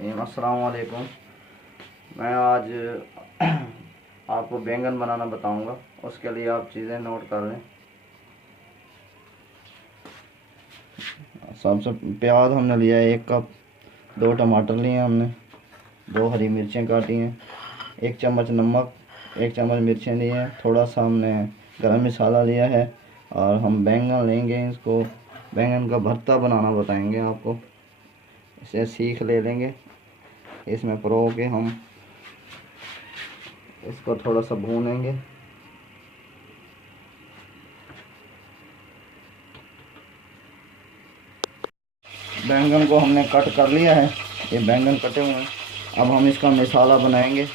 अस्सलाम वालेकुम। मैं आज आपको बैंगन बनाना बताऊंगा। उसके लिए आप चीज़ें नोट कर लें। सबसे प्याज हमने लिया है 1 कप, 2 टमाटर लिए हैं हमने, 2 हरी मिर्चें काटी हैं, 1 चम्मच नमक, 1 चम्मच मिर्चें लिए हैं, थोड़ा सा हमने गरम मसाला लिया है। और हम बैंगन लेंगे, इसको बैंगन का भरता बनाना बताएंगे आपको। इसे सीख ले लेंगे। इसमें प्रो के हम इसको थोड़ा सा भूनेंगे। बैंगन को हमने कट कर लिया है, ये बैंगन कटे हुए हैं। अब हम इसका मसाला बनाएंगे।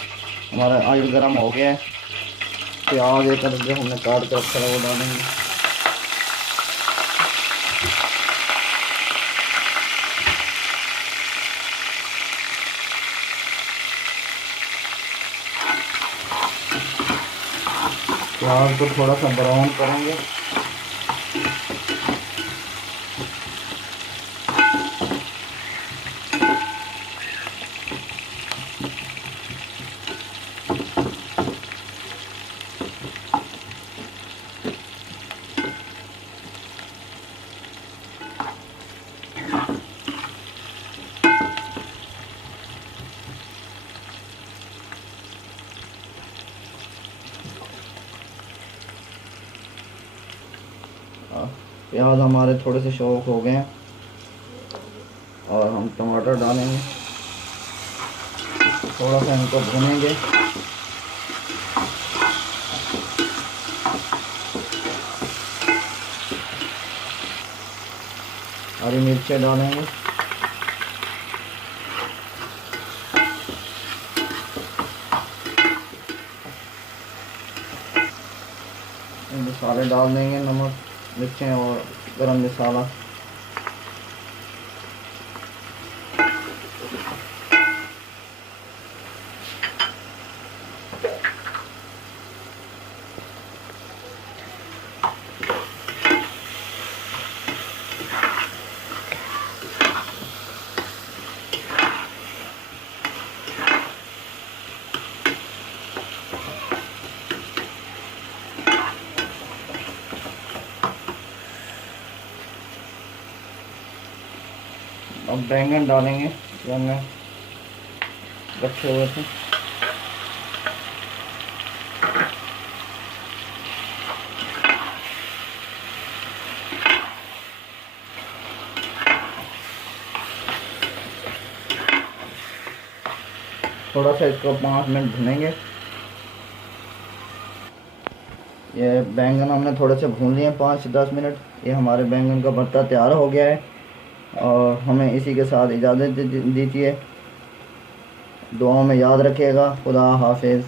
हमारा ऑयल गर्म हो गया है। प्याज एक अदरक जो हमने काट कर रखा है वो डालेंगे। प्याज को थोड़ा सा ब्राउन करेंगे। प्याज हमारे थोड़े से शौक हो गए हैं और हम टमाटर डालेंगे। थोड़ा सा इनको भूनेंगे। हरी मिर्चें डालेंगे। मसाले डाल देंगे, नमक, मिर्चें और गरम मसाला। अब बैंगन डालेंगे जो हमने रखे हुए थे। थोड़ा सा इसको 5 मिनट भूनेंगे। ये बैंगन हमने थोड़े से भून लिए 5 से 10 मिनट। ये हमारे बैंगन का भरता तैयार हो गया है और हमें इसी के साथ इजाज़त दीजिए। दुआओं में याद रखिएगा। खुदा हाफिज़।